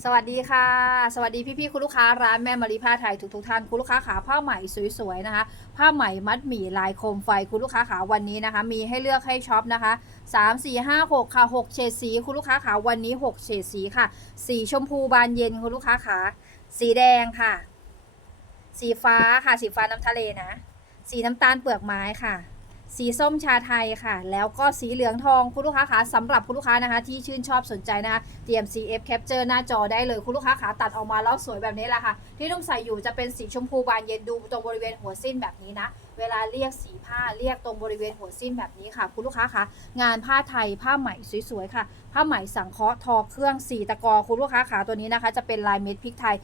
สวัสดีค่ะ สวัสดีพี่ๆคุณลูกค้าร้านแม่มารีผ้าไทยทุกทุกๆท่านคุณลูกค้าขาผ้าไหม่สวยๆนะคะ ผ้าไหม่มัดหมี่ลายโคมไฟคุณลูกค้าขาวันนี้นะคะ มีให้เลือกให้ช็อปนะคะ3 4 5 6ค่ะ6เฉดสีคุณลูกค้าขาวันนี้ 6 เฉดสีค่ะ สีชมพูบานเย็นคุณลูกค้าขาสีแดงค่ะ สีฟ้าค่ะสีฟ้าน้ำทะเลนะ สีน้ำตาลเปลือกไม้ค่ะ สีส้มชาไทยค่ะ แล้วก็สีเหลืองทองคุณลูกค้าคะสำหรับคุณลูกค้านะคะ ที่ชื่นชอบสนใจนะคะ TMCF Capture หน้าจอได้เลยคุณลูกค้าขาตัดออกมาแล้วสวยแบบนี้แหละค่ะ ที่นุ่งใส่อยู่จะเป็นสีชมพูบานเย็นดูตรงบริเวณหัวสิ้นแบบนี้นะ เวลาเรียกสีผ้าเรียกตรงบริเวณหัวสิ้นแบบนี้ค่ะ คุณลูกค้าคะงานผ้าไทยผ้าไหมสวยๆค่ะ ผ้าไหมสังเคราะห์ทอเครื่องสีตะกอคุณลูกค้าขาตัวนี้นะคะ จะเป็นลายเม็ดพริกไทย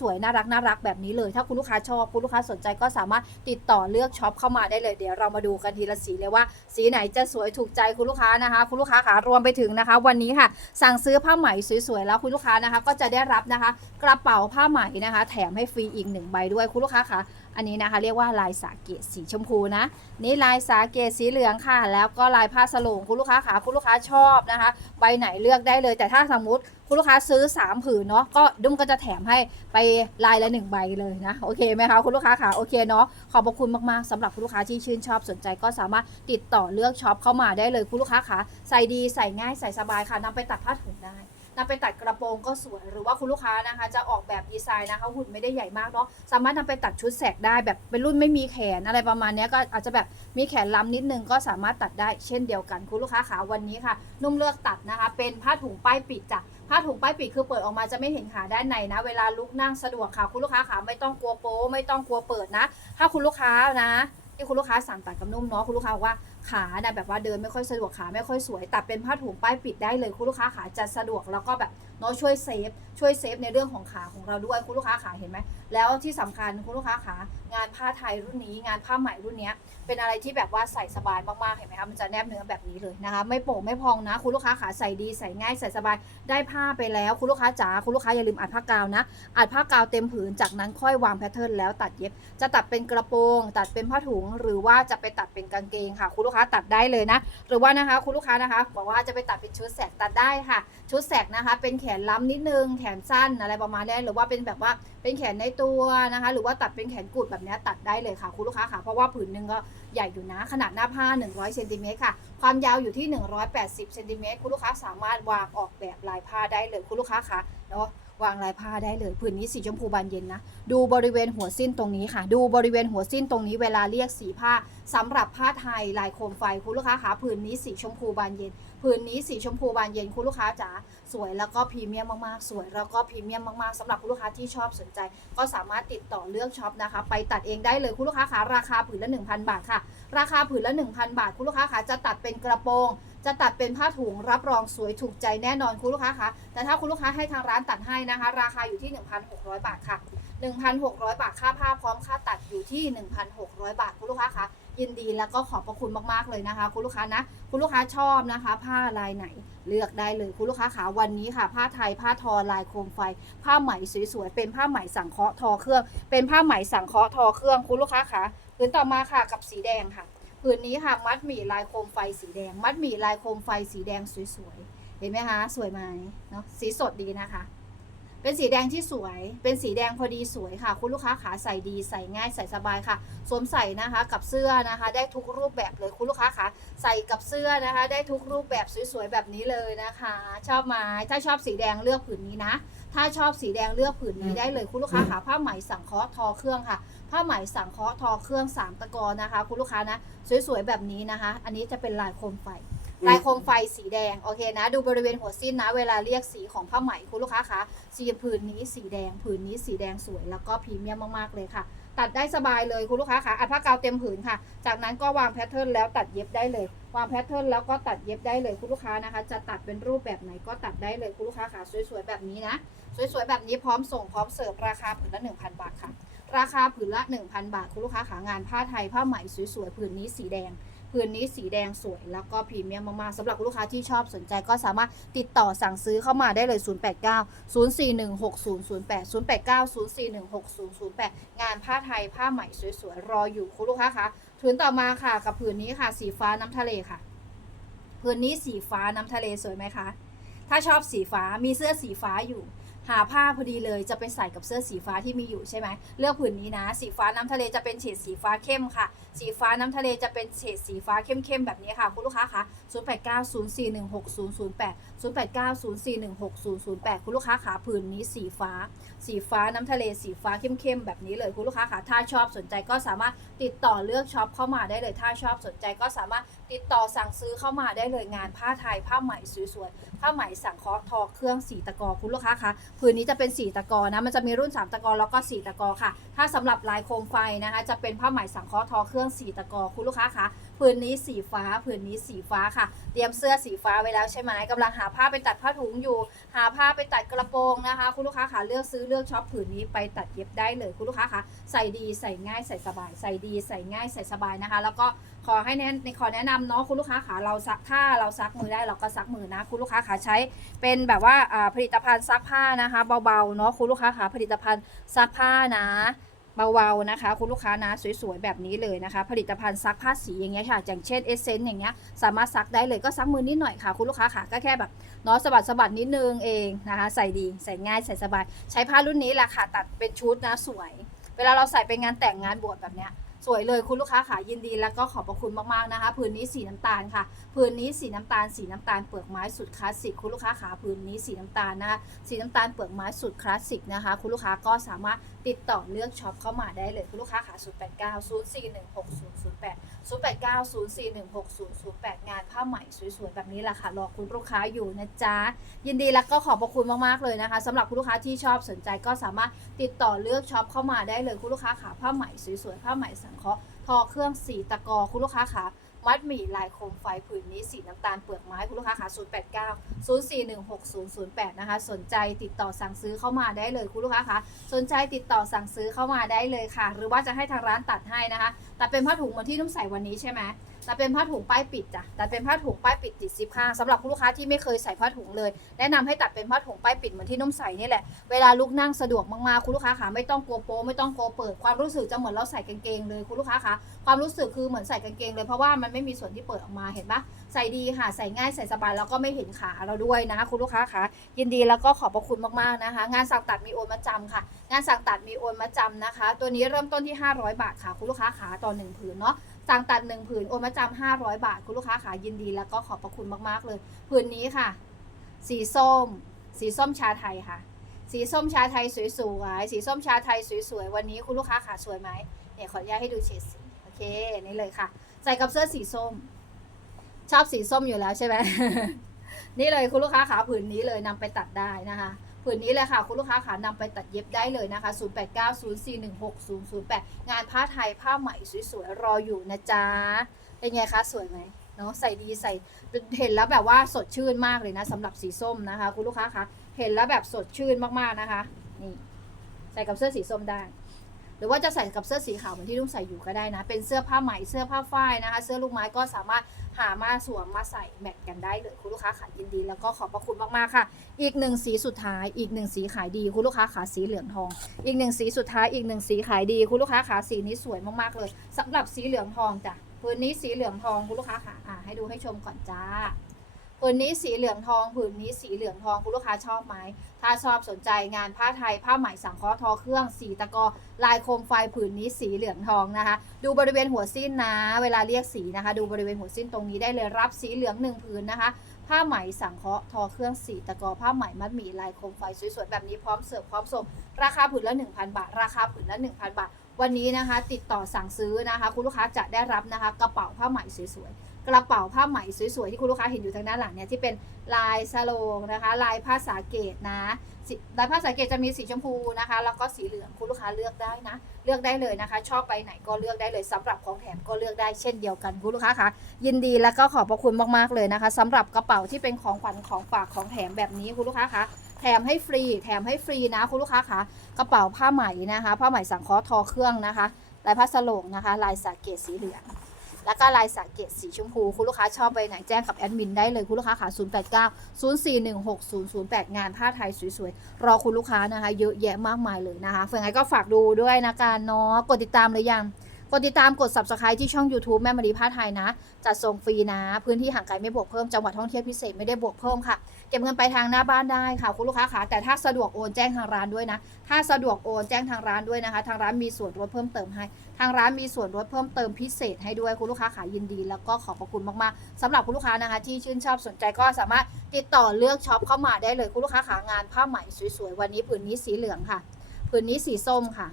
สวยๆน่ารักน่ารักแบบนี้เลย ถ้าคุณลูกค้าชอบคุณลูกค้าสนใจก็สามารถติดต่อเลือกช็อปเข้ามาได้เลยเดี๋ยวเรามาดูกันทีละสีเลยว่า สีไหนจะสวยถูกใจคุณลูกค้านะคะ คุณลูกค้าขารวมไปถึงนะคะ วันนี้ค่ะ สั่งซื้อผ้าไหมสวยๆแล้วคุณลูกค้านะคะ ก็จะได้รับนะคะ กระเป๋าผ้าไหมนะคะ แถมให้ฟรีอีกหนึ่งใบด้วยคุณลูกค้าคะอันนี้นะคะ เรียกว่าลายสาเกสีชมพูนะ นี่ลายสาเกตสีเหลืองค่ะ แล้วก็ลายผ้าสโลงคุณลูกค้าขาคุณลูกค้าชอบนะคะ ใบไหนเลือกได้เลย แต่ถ้าสมมติคุณลูกค้าซื้อ 3 ผืนเนาะก็ดุ้มก็จะแถมให้ไปลายละ 1 ใบเลยนะ โอเคไหมคะคุณลูกค้าขาโอเคเนาะขอบพระคุณมากๆสำหรับคุณลูกค้าที่ชื่นชอบสนใจก็สามารถติดต่อเลือกช็อปเข้ามาได้เลยคุณลูกค้าขาใส่ดีใส่ง่ายใส่สบายค่ะนำไปตัดผ้าถุงได้ นำไปตัดกระโปรงก็สวยหรือว่าคุณลูกค้านะคะ จะออกแบบดีไซน์นะคะหุ่นไม่ได้ใหญ่มากเนาะสามารถนำไปตัดชุดแสกได้แบบเป็นรุ่นไม่มีแขนอะไรประมาณนี้ก็อาจจะแบบมีแขนล้ำนิดนึงก็สามารถตัดได้เช่นเดียวกันคุณลูกค้าขาวันนี้ค่ะ นุ่มเลือกตัดนะคะ เป็นผ้าถุงป้ายปิดจ้ะผ้าถุงป้ายปิดคือเปิดออกมาจะไม่เห็นขาด้านในนะ เวลาลุกนั่งสะดวกค่ะ คุณลูกค้าขาไม่ต้องกลัวโป๊ไม่ต้องกลัวเปิดนะ ถ้าคุณลูกค้านะ ที่คุณลูกค้าสั่งตัดกับนุ่มเนาะคุณลูกค้าบอกว่าขานะแบบว่าเดินไม่ค่อยสะดวกขาไม่ค่อยสวยตัดเป็นผ้าถุงป้ายปิดได้เลยคุณลูกค้าขาจะสะดวกแล้วก็แบบเนาะช่วยเซฟช่วยเซฟในเรื่องของขาของเราด้วยคุณลูกค้าขาเห็นไหมแล้วที่สำคัญคุณลูกค้าขางานผ้าไทยรุ่นนี้ งานผ้าไหมรุ่นนี้เป็นอะไรที่แบบว่าใส่สบายมากๆเห็นไหมคะมันจะแนบเนื้อแบบนี้เลยนะคะ ไม่โป่งไม่พองนะ คุณลูกค้าขาใส่ดีใส่ง่ายใส่สบายได้ผ้าไปแล้ว คุณลูกค้าจ๋าคุณลูกค้าอย่าลืมอัดผ้ากาวนะอัดผ้ากาวเต็มผืนจากนั้นค่อยวางแพทเทิร์นแล้วตัดเย็บ จะตัดเป็นกระโปรง ตัดเป็นผ้าถุง หรือว่าจะไปตัดเป็นกางเกงค่ะ คุณลูกค้าตัดได้เลยนะ หรือว่านะคะคุณลูกค้านะคะบอกว่าจะไปตัดเป็นชุดแสกตัดได้ค่ะ ชุดแสกนะคะ เป็นแขนล้ำนิดนึงแขนสั้นอะไรประมาณนี้หรือว่าเป็นแบบว่า เป็นแขนในตัวนะคะ หรือว่าตัดเป็นแขนกุดแบบนี้ตัดได้เลยค่ะคุณลูกค้าค่ะ เพราะว่าผืนหนึ่งก็ใหญ่อยู่นะ ขนาดหน้าผ้า 100เซนติเมตรค่ะ ความยาวอยู่ที่ 180เซนติเมตรคุณลูกค้าสามารถวางออกแบบลายผ้าได้เลยคุณลูกค้าค่ะเนาะ วางลายผ้าได้เลยผืนนี้สีชมพูบานเย็นนะ ดูบริเวณหัวสิ้นตรงนี้ค่ะ ดูบริเวณหัวสิ้นตรงนี้เวลาเรียกสีผ้าสำหรับผ้าไทยลายโคมไฟคุณลูกค้าขาผืนนี้สีชมพูบานเย็นผืนนี้สีชมพูบานเย็นคุณลูกค้าจ๋าสวยแล้วก็พรีเมียมมากๆ สวยแล้วก็พรีเมียมมากๆสำหรับคุณลูกค้าที่ชอบสนใจ ก็สามารถติดต่อเลือกช็อปนะคะ ไปตัดเองได้เลยคุณลูกค้าขาราคาผืนละ 1,000 บาทค่ะ ราคาผืนละ 1,000 บาท คุณลูกค้าขาจะตัดเป็นกระโปรง จะตัดเป็นผ้าถุงรับรองสวยถูกใจแน่นอนคุณลูกค้าคะแต่ถ้าคุณลูกค้าให้ทางร้านตัดให้นะคะ ราคาอยู่ที่ 1,600 บาทค่ะ 1,600 บาทค่าผ้าพร้อมค่าตัดอยู่ที่ 1,600 บาทคุณลูกค้าคะยินดีแล้วก็ขอบพระคุณมากๆเลยนะคะ คุณลูกค้านะ คุณลูกค้าชอบนะคะ ผ้าลายไหนเลือกได้เลยคุณลูกค้าขาวันนี้ค่ะ ผ้าไทยผ้าทอลายโคมไฟ ผ้าไหมสวยๆเป็นผ้าไหมสังเคราะห์ทอเครื่อง เป็นผ้าไหมสังเคราะห์ทอเครื่องคุณลูกค้าขาผืนต่อมาค่ะกับสีแดงค่ะ ผืนนี้ค่ะมัดหมี่ลายโคมไฟสีแดง มัดหมี่ลายโคมไฟสีแดงสวยๆ เห็นไหมคะ สวยไหมเนาะสีสดดีนะคะ เป็นสีแดงที่สวย เป็นสีแดงพอดีสวยค่ะ คุณลูกค้าขาใส่ดีใส่ง่ายใส่สบายค่ะ สวมใส่นะคะกับเสื้อนะคะ ได้ทุกรูปแบบเลยคุณลูกค้าขาใส่กับเสื้อนะคะ ได้ทุกรูปแบบสวยๆแบบนี้เลยนะคะ ชอบไหมถ้าชอบสีแดงเลือกผืนนี้นะ ถ้าชอบสีแดงเลือกผืนนี้ได้เลยคุณลูกค้าขาผ้าไหมสังเคราะห์ทอเครื่องค่ะ ผ้าไหมสังเคราะห์ทอเครื่องสามตะกอนะคะ คุณลูกค้านะ สวยๆแบบนี้นะคะ อันนี้จะเป็นลายโคมไฟลายโคมไฟสีแดงโอเคนะ ดูบริเวณหัวสิ้นนะ เวลาเรียกสีของผ้าไหมคุณลูกค้าคะสีผืนนี้สีแดงผืนนี้สีแดงสวยแล้วก็พรีเมียมมากๆเลยค่ะ ตัดได้สบายเลยคุณลูกค้าคะอัดผ้ากาวเต็มผืนค่ะ จากนั้นก็วางแพทเทิร์นแล้วตัดเย็บได้เลย วางแพทเทิร์นแล้วก็ตัดเย็บได้เลยคุณลูกค้านะคะ จะตัดเป็นรูปแบบไหนก็ตัดได้เลยคุณลูกค้าค่ะสวยๆแบบนี้นะ สวยๆแบบนี้พร้อมส่งพร้อมเสิร์ฟราคาผืนละ 1,000 บาทค่ะ ราคาผืนละ 1,000 บาทคุณลูกค้าค่ะงานผ้าไทยผ้าไหมสวยๆผืนนี้สีแดง ผืนนี้สีแดงสวยแล้วก็พรีเมียมมากๆสำหรับคุณลูกค้าที่ชอบสนใจก็สามารถติดต่อสั่งซื้อเข้ามาได้เลย 089 0416008 089 0416008 งานผ้าไทยผ้าไหมสวยๆ รออยู่คุณลูกค้าคะผืนต่อมาค่ะกับผืนนี้ค่ะ สีฟ้าน้ำทะเลค่ะผืนนี้สีฟ้าน้ำทะเลสวยไหมคะ ถ้าชอบสีฟ้ามีเสื้อสีฟ้าอยู่ หาผ้าพอดีเลยจะไปใส่กับเสื้อสีฟ้าที่มีอยู่ใช่ไหมเลือกผืนนี้นะ สีฟ้าน้ำทะเลจะเป็นเฉดสีฟ้าเข้มค่ะ สีฟ้าน้ำทะเลจะเป็นเฉดสีฟ้าเข้มๆแบบนี้ค่ะคุณลูกค้าคะ0890416008 0890416008 คุณลูกค้าขาผืนนี้สีฟ้า สีฟ้าน้ำทะเลสีฟ้าเข้มๆแบบนี้เลยคุณลูกค้าคะถ้าชอบสนใจก็สามารถติดต่อเลือกช็อปเข้ามาได้เลย ถ้าชอบสนใจก็สามารถติดต่อสั่งซื้อเข้ามาได้เลยงานผ้าไทยผ้าไหมสวยๆผ้าไหมสังเคราะห์ทอเครื่องสีตะกอคุณลูกค้าคะผืนนี้จะเป็นสีตะกอนะ มันจะมีรุ่น 3 ตะกอแล้วก็สีตะกอค่ะ ถ้าสำหรับลายโคมไฟนะคะ จะเป็นผ้าไหมสังเคราะห์ทอเครื่องสีตะกอคุณลูกค้าคะผืนนี้สีฟ้าผืนนี้สีฟ้าค่ะ เตรียมเสื้อสีฟ้าไว้แล้วใช่ไหมกำลังหาผ้าไปตัดผ้าถุงอยู่ หาผ้าไปตัดกระโปรงนะคะ คุณลูกค้าคะเลือกซื้อเลือกช็อปผืนนี้ไปตัดเย็บได้เลยคุณลูกค้าคะใส่ดีใส่ง่ายใส่สบาย ใส่ดีใส่ง่ายใส่สบายนะคะ แล้วก็ ขอให้แนะในขอแนะนำเนาะคุณลูกค้าค่ะเราซักถ้าเราซักมือได้เราก็ซักมือนะ คุณลูกค้าค่ะใช้เป็นแบบว่าผลิตภัณฑ์ซักผ้านะคะเบาๆเนาะคุณลูกค้าค่ะผลิตภัณฑ์ซักผ้านะเบาๆนะคะ คุณลูกค้านะสวยๆแบบนี้เลยนะคะ ผลิตภัณฑ์ซักผ้าสีอย่างเงี้ยค่ะ อย่างเช่นเอเซนต์อย่างเงี้ยสามารถซักได้เลยก็ซักมือนิดหน่อยค่ะ คุณลูกค้าค่ะก็แค่แบบเนาะสะบัดสะบัดนิดนึงเองนะคะ ใส่ดีใส่ง่ายใส่สบาย ใช้ผ้ารุ่นนี้แหละค่ะ ตัดเป็นชุดนะสวย เวลาเราใส่ไปงานแต่งงานบวชแบบเนี้ย สวยเลยคุณลูกค้าค่ะยินดีแล้วก็ขอบพระคุณมากๆนะคะผืนนี้สีน้ำตาลค่ะผืนนี้สีน้ำตาล สีน้ำตาลเปลือกไม้สุดคลาสสิกคุณลูกค้าขาผืนนี้สีน้ำตาลนะคะสีน้ำตาลเปลือกไม้สุดคลาสสิกนะคะ คุณลูกค้าก็สามารถติดต่อเลือกช็อปเข้ามาได้เลยคุณลูกค้าขา0890416008 0890416008 งานผ้าไหมสวยๆแบบนี้แหละค่ะรอคุณลูกค้าอยู่นะจ๊ะยินดีแล้วก็ขอบพระคุณมากๆเลยนะคะสำหรับคุณลูกค้าที่ชอบสนใจก็สามารถติดต่อเลือกช็อปเข้ามาได้เลยคุณลูกค้าขาผ้าไหมสวยๆผ้าไหมสังเคราะห์ทอเครื่องสีตะกอคุณลูกค้าคะมัดหมี่ลายโคมไฟผืนนี้สีน้ำตาลเปลือกไม้คุณลูกค้าขา089 0416008นะคะ สนใจติดต่อสั่งซื้อเข้ามาได้เลยคุณลูกค้าคะสนใจติดต่อสั่งซื้อเข้ามาได้เลยค่ะ หรือว่าจะให้ทางร้านตัดให้นะคะ แต่เป็นผ้าถุงเหมือนที่นุ่มใส่วันนี้ใช่ไหมแต่เป็นผ้าถุงป้ายปิดจ้ะแต่เป็นผ้าถุงป้ายปิดติดซิปข้างสำหรับคุณลูกค้าที่ไม่เคยใส่ผ้าถุงเลย แนะนำให้ตัดเป็นผ้าถุงป้ายปิดเหมือนที่นุ่มใส่นี่แหละ เวลาลุกนั่งสะดวกมากๆ คุณลูกค้าขาไม่ต้องกลัวโป๊ไม่ต้องกลัวเปิด ความรู้สึกจะเหมือนเราใส่กางเกงเลยคุณลูกค้าคะความรู้สึกคือเหมือนใส่กางเกงเลยเพราะว่ามันไม่มีส่วนที่เปิดออกมาเห็นปะใส่ดีค่ะใส่ง่ายใส่สบายแล้วก็ไม่เห็นขาเราด้วยนะคะคุณลูกค้าคะยินดีแล้วก็ขอบพระคุณมากๆนะคะ งานสั่งตัดมีโอนมาจำค่ะ งานสั่งตัดมีโอนมาจำนะคะ ตัวนี้เริ่มต้นที่ 500 บาทค่ะคุณลูกค้าขาต่อหนึ่งผืนเนาะ สั่งตัดหนึ่งผืนโอนมาจำห้าร้อยบาท คุณลูกค้าขายินดีแล้วก็ขอบพระคุณมากๆเลย ผืนนี้ค่ะ สีส้ม สีส้มชาไทยค่ะ สีส้มชาไทยสวยๆสีส้มชาไทยสวยๆวันนี้คุณลูกค้าขาสวยไหมเนี่ยขออนุญาตให้ดูเฉดสีโอเคนี่เลยค่ะ ใส่กับเสื้อสีส้ม ชอบสีส้มอยู่แล้วใช่ไหมนี่เลยคุณลูกค้าขาผืนนี้เลยนำไปตัดได้นะคะ ผืนนี้เลยค่ะ คุณลูกค้าขานำไปตัดเย็บได้เลยนะคะ 0890416008 งานผ้าไทยผ้าไหมสวยๆ รออยู่นะจ๊ะ เป็นไงคะสวยไหมเนาะใส่ดีใส่เห็นแล้วแบบว่าสดชื่นมากเลยนะสำหรับสีส้มนะคะ คุณลูกค้าคะเห็นแล้วแบบสดชื่นมากๆนะคะ นี่ใส่กับเสื้อสีส้มได้ หรือว่าจะใส่กับเสื้อสีขาวเหมือนที่ลุงใส่อยู่ก็ได้นะ เป็นเสื้อผ้าไหมเสื้อผ้าฝ้ายนะคะ เสื้อลูกไม้ก็สามารถหามาสวมมาใส่แมทกันได้เลยคุณลูกค้าขายินดี แล้วก็ขอบพระคุณมากๆค่ะ อีกหนึ่งสีสุดท้าย อีกหนึ่งสีขายดีคุณลูกค้าขาสีเหลืองทอง อีกหนึ่งสีสุดท้ายอีกหนึ่งสีขายดีคุณลูกค้าขาสีนี้สวยมากๆเลยสำหรับสีเหลืองทองจ้ะผืนนี้สีเหลืองทองคุณลูกค้าขาอ่าให้ดูให้ชมก่อนจ้า ผืนนี้สีเหลืองทองผืนนี้สีเหลืองทองคุณลูกค้าชอบไหมถ้าชอบสนใจงานผ้าไทย ผ้าไหมสังเคราะห์ทอเครื่องสีตะกอลายโคมไฟผืนนี้สีเหลืองทองนะคะ ดูบริเวณหัวสิ้นนะ เวลาเรียกสีนะคะ ดูบริเวณหัวสิ้นตรงนี้ได้เลยรับสีเหลืองหนึ่งผืนนะคะ ผ้าไหมสังเคราะห์ทอเครื่องสีตะกอผ้าไหมมัดหมี่ลายโคมไฟสวยๆแบบนี้พร้อมเสิร์ฟพร้อมส่งราคาผืนละ 1,000 บาท ราคาผืนละ 1,000 บาท วันนี้นะคะติดต่อสั่งซื้อนะคะ คุณลูกค้าจะได้รับนะคะกระเป๋าผ้าไหมสวยๆกระเป๋าผ้าไหมสวยๆที่คุณลูกค้าเห็นอยู่ทางด้านหลังเนี่ยที่เป็นลายสโลงนะคะลายผ้าสาเกตนะลายผ้าสาเกตจะมีสีชมพูนะคะ แล้วก็สีเหลืองคุณลูกค้าเลือกได้นะ เลือกได้เลยนะคะ ชอบไปไหนก็เลือกได้เลยสำหรับของแถมก็เลือกได้เช่นเดียวกันคุณลูกค้าคะยินดีแล้วก็ขอบพระคุณมากๆเลยนะคะสำหรับกระเป๋าที่เป็นของขวัญของฝากของแถมแบบนี้คุณลูกค้าคะ แถมให้ฟรี แถมให้ฟรีนะคุณลูกค้าคะกระเป๋าผ้าไหมนะคะ ผ้าไหมสังเคราะห์ทอเครื่องนะคะลายผ้าสโลงนะคะ ลายสาเกตสีเหลืองแล้วก็ลายสาเกตสีชมพู คุณลูกค้าชอบไปไหนแจ้งกับแอดมินได้เลยคุณลูกค้าขา089 0416008 งานผ้าไทยสวยๆ รอคุณลูกค้านะคะ เยอะแยะมากมายเลยนะคะเฟื่องไงก็ฝากดูด้วยนะการเนาะกดติดตามหรือยัง กดติดตามกด subscribe ที่ช่อง YouTube แม่มารีผ้าไทยนะ จัดส่งฟรีนะ พื้นที่ห่างไกลไม่บวกเพิ่ม จังหวัดท่องเที่ยวพิเศษไม่ได้บวกเพิ่มค่ะ เก็บเงินไปทางหน้าบ้านได้ค่ะ คุณลูกค้าค่ะ แต่ถ้าสะดวกโอนแจ้งทางร้านด้วยนะ ถ้าสะดวกโอนแจ้งทางร้านด้วยนะคะ ทางร้านมีส่วนลดเพิ่มเติมให้ ทางร้านมีส่วนลดเพิ่มเติมพิเศษให้ด้วย คุณลูกค้าขายยินดี แล้วก็ขอบพระคุณมากๆสำหรับคุณลูกค้านะคะ ที่ชื่นชอบสนใจก็สามารถติดต่อเลือกช็อปเข้ามาได้เลย คุณลูกค้าขางานผ้าไหมสวยๆวันนี้ผืนนี้สีเหลืองค่ะผืนนี้สีส้มค่ะ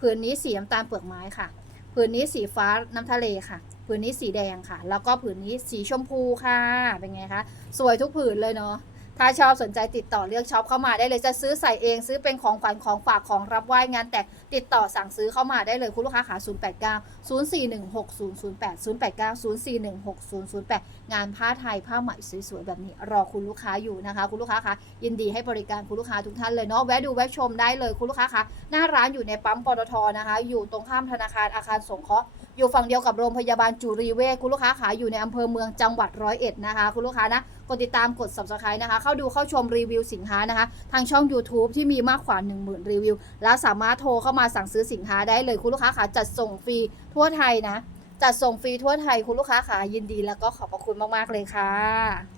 ผืนนี้สีน้ำตาลเปลือกไม้ค่ะ ผืนนี้สีฟ้าน้ำทะเลค่ะ ผืนนี้สีแดงค่ะ แล้วก็ผืนนี้สีชมพูค่ะ เป็นไงคะ สวยทุกผืนเลยเนาะ ถ้าชอบสนใจติดต่อเลือกช็อปเข้ามาได้เลยจะซื้อใส่เองซื้อเป็นของขวัญของฝากของรับไหว้งานแต่งติดต่อสั่งซื้อเข้ามาได้เลยคุณลูกค้าขา 089 0416 008 089 0416 008 งานผ้าไทยผ้าไหมสวยๆ แบบนี้ รอคุณลูกค้าอยู่นะคะ คุณลูกค้าคะยินดีให้บริการคุณลูกค้าทุกท่านเลยเนาะแวะดูแวะชมได้เลยคุณลูกค้าคะหน้าร้านอยู่ในปั๊มปตทนะคะ อยู่ตรงข้ามธนาคารอาคารสงเคราะห์ อยู่ฝั่งเดียวกับโรงพยาบาลจุรีเวชคุณลูกค้าขาอยู่ในอำเภอเมืองจังหวัดร้อยเอ็ดนะคะ คุณลูกค้านะกดติดตามกด subscribe นะคะ เข้าดูเข้าชมรีวิวสินค้านะคะ ทางช่อง YouTube ที่มีมากกว่า 10,000 รีวิว แล้วสามารถโทรเข้ามาสั่งซื้อสินค้าได้เลยคุณลูกค้าขาจัดส่งฟรีทั่วไทยนะ จัดส่งฟรีทั่วไทยคุณลูกค้าขายินดีแล้วก็ขอบพระคุณมากๆเลยค่ะ